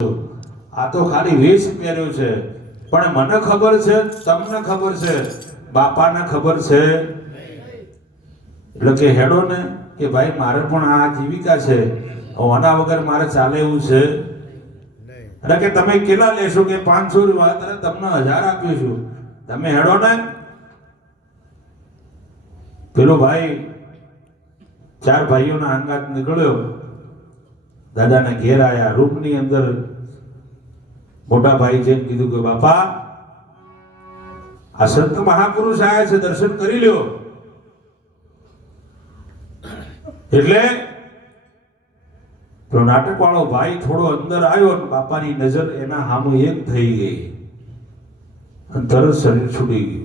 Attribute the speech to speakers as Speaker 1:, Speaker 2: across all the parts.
Speaker 1: આ તો ખાલી વેશ પહેર્યો છે. પણ મને ખબર છે, તમને ખબર છે, બાપાને ખબર છે. એટલે કે હેડો ને કે ભાઈ, મારે પણ આ જીવિકા છે. આના વગર મારે ચાલે એવું છે. એટલે કે તમે કેટલા લેશો કે પાંચસો રૂપિયા? તમને હજાર આપ્યો છું. તમે હેડો ને પેલો ભાઈ, ચાર ભાઈઓના અંગાત નીકળ્યો. દાદાના ઘેર આવ્યા રૂમની અંદર મોટા ભાઈ જેમ કીધું કે બાપા, આ સંત મહાપુરુષ આવ્યા છે, દર્શન કરી લ્યો. એટલે તો નાટક વાળો ભાઈ થોડો અંદર આવ્યો બાપાની નજર એના હામું એક થઈ ગઈ. તરત શરીર છૂટી ગયું.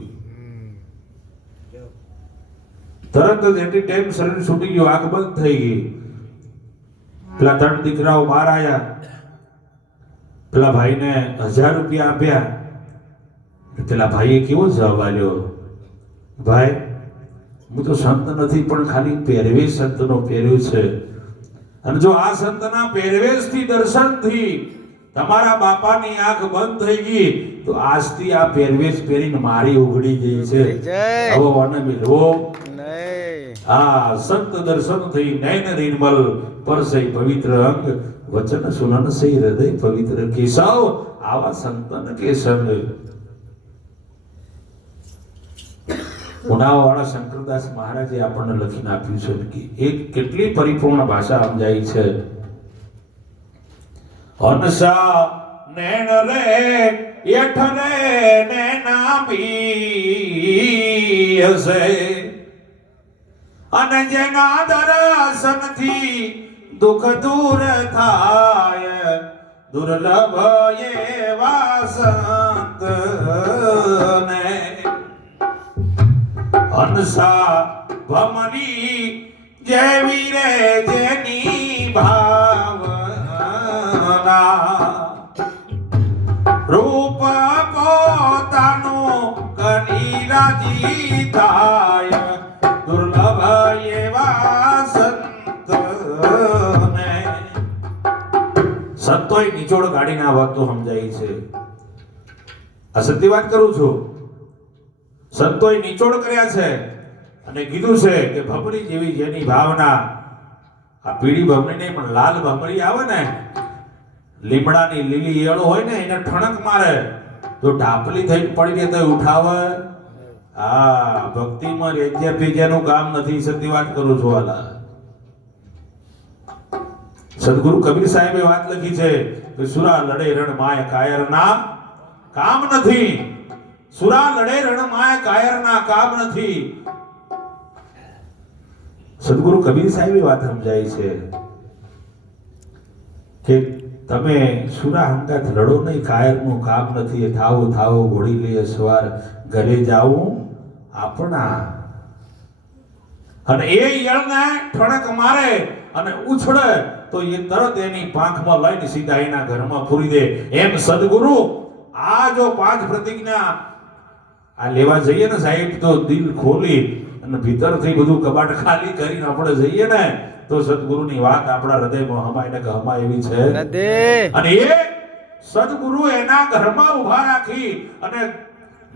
Speaker 1: તરત જ એટલી ટાઈમ શરીર છૂટી ગયું, આંખ બંધ થઈ ગઈ. પેલા ત્રણ દીકરાઓ બહાર આવ્યા પેલા ભાઈને હજાર રૂપિયા આપ્યા. પેલા ભાઈએ કેવો જવાબ આવ્યો ભાઈ હું તો સંત નથી પણ ખાલી પહેરવેશ સંતનો પહેર્યો છે. અને જો આ સંતના પહેરવેશથી દર્શનથી તમારા બાપાની આંખ બંધ થઈ ગઈ તો આજથી આ પહેરવેશ પહેરીને મારી ઉઘડી ગઈ છે. હવે મને મિલવો હા સંત દર્શન થઈ નયન નિર્મલ પરસઈ પવિત્ર અંગ. વચન સુનન સે હૃદય પવિત્ર કેશવ આવા સંતન કે સંગ ઉનાવાળા શંકરદાસ મહારાજે આપણને લખીને આપ્યું છે કે એક કેટલી પરિપૂર્ણ ભાષા સમજાઈ છે? હંસા નેણ રે એઠ રે નેના હશે. અને જેના દર્શનથી દુઃખ દૂર થાય. દુર્લભ એવા સંત ને. હંસા ભમરી જેવી રે જેની ભાવના. આ વાતો સમજાય છે. આ સત્ય વાત કરું છું. સંતોએ નિચોડ કર્યા છે અને કીધું છે કે ભમરી જેવી જેની ભાવના આ પીળી ભમરી નહીં પણ લાલ ભમરી આવે ને, લીમડાની લીલી ઈયળો હોય ને, એને ઠણક મારે, તો ઢાપલી થઈને પડી ગઈ તો ઉઠાવે. હા, ભક્તિમાં રેજ્યા પીજ્યાનું કામ નથી. સત્ય વાત કરું છું, વાલા. સદગુરુ કબીર સાહેબે વાત લખી છે કે સુરા લડે રણ માય કાયર ના કામ નથી. સુરા લડે રણ માય કાયર ના કામ નથી. સદગુરુ કબીર સાહેબે વાત સમજાય છે કે તમે સુરા હંગાત લડો નહીં, કાયરનું કામ નથી, એ થાવો થાવો ઘોડી લઈએ સવાર ઘરે જાવું આપણા. અને એ ઈયળને ઠણક મારે અને ઉછળે તો એ તરત એની પાંખમાં લઈને સીધા એના ઘરમાં પૂરી દે. એમ સદગુરુ આ જો પાંચ પ્રતિજ્ઞા આ લેવા જઈએ ને સાહેબ તો દિલ ખોલી અને ભીતરથી બધું કબાટ ખાલી કરીને આપણે જઈએ ને તો સદગુરુની વાત આપણા હૃદયમાં હમાય ને હમાય એવી છે. અને એ સદગુરુ એના ઘરમાં ઊભા રાખી અને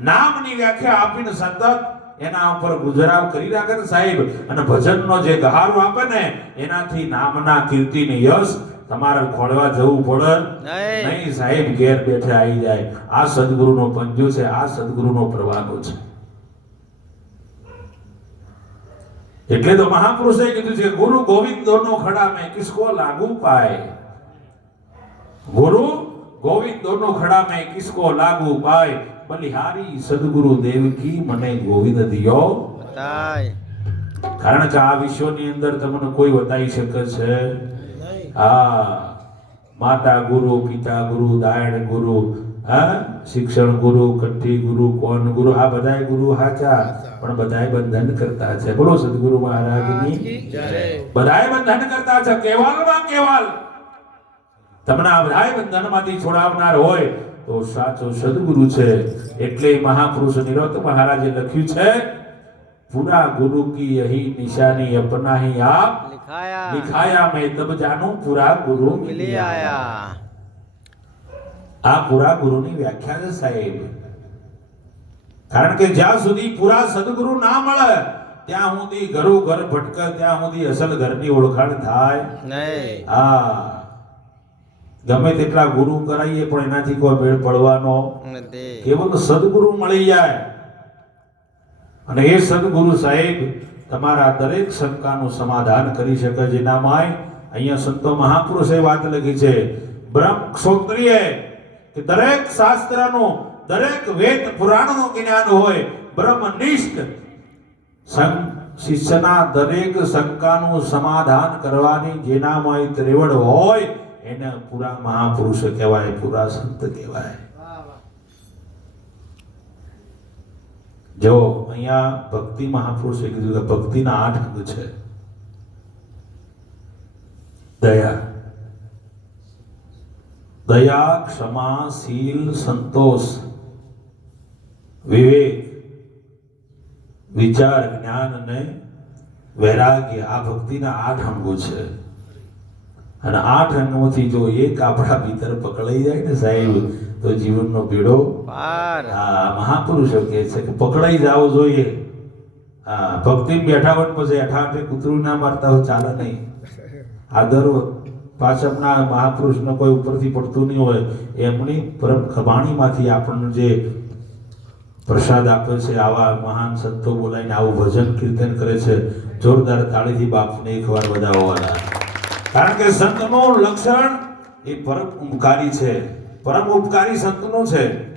Speaker 1: નામની વ્યાખ્યા આપીને સતત એના ઉપર ગુજરાવ કરી રાખે ને સાહેબ અને ભજનનો જે ગહારો આપે ને એનાથી નામના કીર્તિની યશ તમારે ખોળવા જવું પડે.
Speaker 2: નહીં.
Speaker 1: નહીં સાહેબ ઘેર બેઠે આવી જાય. આ સદગુરુનો પંજો છે આ સદગુરુનો પ્રવાહો છે. એટલે તો મહાપુરુષે કીધું છે ગુરુ ગોવિંદોનો ખડા મેં કિસકો લાગુ પાય. ગુરુ ગોવિંદોનો ખડા મેં કિસકો લાગુ પાય. બલિહારી સદગુરુ દેવકી મને ગોવિંદ દિયો.
Speaker 2: બતાય.
Speaker 1: કારણ કે આ વિશ્વની અંદર તમને કોઈ બતાવી શકે છે? હા માતા ગુરુ પિતા ગુરુ દાયણ ગુરુ હા? શિક્ષણ ગુરુ કંઠી ગુરુ કોણ ગુરુ? આ બધાય ગુરુ હાચા પણ બધાય બંધન કરતા છે. બોલો સદગુરુ મહારાજની. બધાય બંધન કરતા છે. કેવલમાં કેવાલ તમને આ બધાય બંધનમાંથી છોડાવનાર હોય તો સાચો સદગુરુ છે એટલે મહાપુરુષ નિરોધ મહારાજે લખ્યું છે પૂરા ગુરુ કી यही निशानी अपना ही आप
Speaker 2: लिखाया
Speaker 1: लिखाया मैं तब जानू पूरा गुरु
Speaker 2: मिली आया
Speaker 1: આ પૂરા ગુરુની વ્યાખ્યા છે સાહેબ કારણ કે જ્યાં સુધી પૂરા સદગુરુ ના મળે ત્યાં સુધી ઘરો ઘર ભટકે ત્યાં સુધી અસલ ઘરની ઓળખાણ થાય
Speaker 2: નહીં
Speaker 1: હા ગમે તેટલા ગુરુ કરાવીએ પણ એનાથી કોઈ મેળ પડવાનો કેવલ સદગુરુ મળી જાય. અને એ સદગુરુ સાહેબ તમારા દરેક શંકાનું સમાધાન કરી શકે જેનામાં અહીંયા સંતો મહાપુરુષે વાત લખી છે બ્રહ્મ ક્ષોત્રિય કે દરેક શાસ્ત્રનું દરેક વેદ પુરાણનું જ્ઞાન હોય બ્રહ્મનિષ્ઠ સં- શિષ્યના દરેક શંકાનું સમાધાન કરવાની જેનામાં ત્રેવડ હોય એને પૂરા મહાપુરુષ કહેવાય, પૂરા સંત કહેવાય. જો અહીંયા ભક્તિ મહાપુરુષે કીધું કે ભક્તિના આઠ અંગ છે. દયા. દયા, ક્ષમા, શીલ, સંતોષ, વિવેક, વિચાર, જ્ઞાન અને વૈરાગ્ય આ ભક્તિના આઠ અંગો છે. અને આઠ અંગોથી જો એક આપણા ભીતર પકડાઈ જાય ને સાહેબ તો જીવનનો પીડો આ મહાપુરુષો કહે છે કે પકડાઈ જાવ જોઈએ. હા ભક્તિ બેઠા પછી અઠાઠે કૂતરું ના મારતા હોય ચાલે નહીં. આદર પાછળના મહાપુરુષનો કોઈ ઉપરથી પડતું નહીં હોય. એમની પરમ ખબાણીમાંથી આપણને જે પ્રસાદ આપે છે આવા મહાન સંતો બોલાઈને આવું ભજન કીર્તન કરે છે જોરદાર તાળીથી બાપને એકવાર વધાવવાના. કારણ કે સંતનું લક્ષણ એ પરમ ઉપકારી છે. પરમ ઉપકારી સંતનું છે.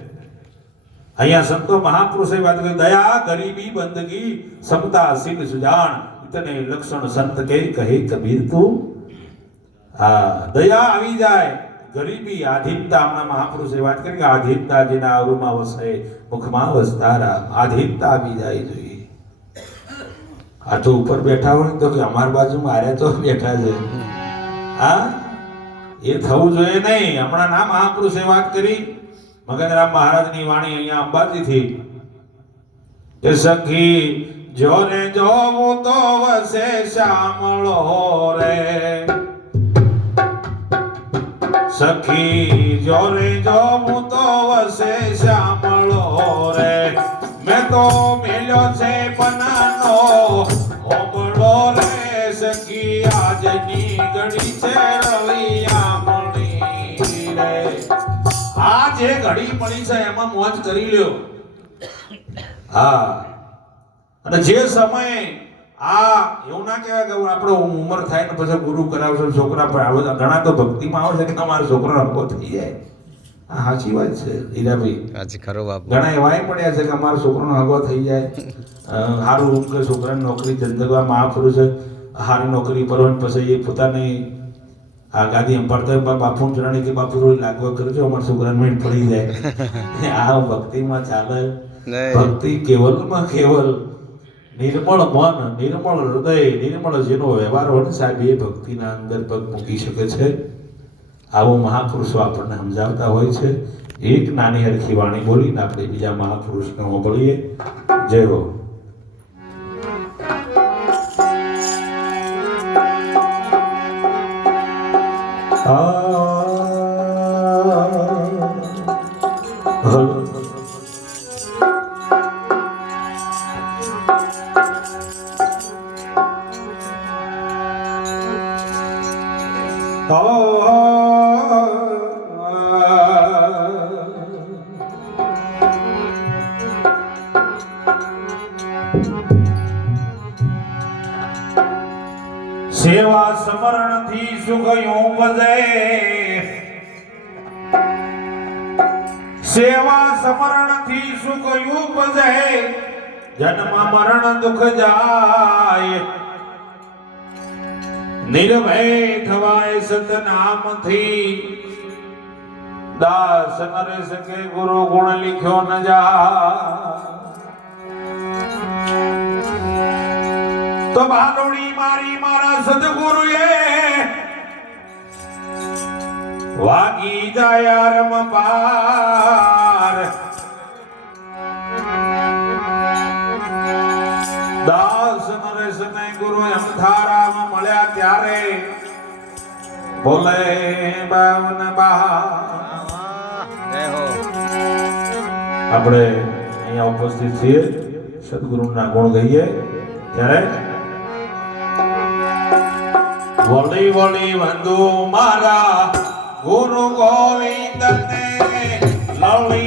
Speaker 1: અહીંયા સંતો મહાપુરુષે વાત કરી, દયા ગરીબી બંદગી સમતા સિદ્ધ સુજાણ. ઇતને લક્ષણ સંત કે કહે કબીર તું? હા, દયા આવી જાય. ગરીબી આધીનતા હમણાં મહાપુરુષે વાત કરી કે આધીનતા જેના અરુમાં વસે, મુખમાં વસતારા. આધીનતા આવી જાય જોઈએ. આ તો ઉપર બેઠા હોય તો કે અમાર બાજુમાં આર્યા તો બેઠા છે. હા? એ થવું જોઈએ નહીં. હમણાં ના મહાપુરુષે વાત કરી. મગનરામ મહારાજની વાણી અહીંયા અંબાજીથી. કે સખી, જો ને જોવું તો વસે શામળો રે. સખી, જો રે જોવું તો વસે શામળો રે. મેં તો મેલ્યો છે ઘડી પડી છે એમાં મોજ કરી લ્યો. હા. અને જે સમય આ એવું ના કહેવાય કે આપણો ઉંમર થાય ને પછી ગુરુ કરાવશે છોકરા પર આવે ઘણા તો ભક્તિમાં આવે છે કે તમારા છોકરા હકો થઈ જાય. આ સાચી વાત છે હીરાભાઈ.
Speaker 2: આજે ખરો બાપ.
Speaker 1: ઘણા એવાય પડ્યા છે કે અમારો છોકરાનો હગો થઈ જાય. સારું સારું કે છોકરાની નોકરી ધંધા મહાપુરુષ સારી નોકરી પર હોય પછી એ પોતાની આ એમ અંપાડતા હોય બાપુ જણાની કે બાપુ થોડી લાગવા કરજો અમારા છોકરાને મેં પડી જાય. આ ભક્તિમાં ચાલે.
Speaker 2: ભક્તિ
Speaker 1: ભક્તિ કેવલમાં કેવલ. નિર્મળ મન નિર્મળ હૃદય નિર્મળ જેનો વ્યવહાર હોય સાહેબ એ ભક્તિના અંદર પગ મૂકી શકે છે. આવો મહાપુરુષો આપણને સમજાવતા હોય છે. એક નાની હરખી વાણી બોલીને આપણે બીજા મહાપુરુષને હોંભળીએ જય હો. 啊。સેવા સ્મરણથી સુખ વધે. સેવા સ્મરણથી સુખ વધે. જન્મ મરણ દુખ જાય. નિર્ભય થવાય સતનામથી દાસ નરેશ કે ગુરુ ગુણ લીખ્યો ન જા તો ભાડોડી મારી મારા સદગુરુએ વાગી જાય રમ પાર દાસ નરેશ ને ગુરુ એમ થારામાં મળ્યા ત્યારે બોલે બાવન બા આપણે અહીંયા ઉપસ્થિત છીએ. સદગુરુના ગુણ ગાઈએ. ત્યારે ஒளி ஒளி வந்து மாறா குரு கோவிந்தனே லவ்லி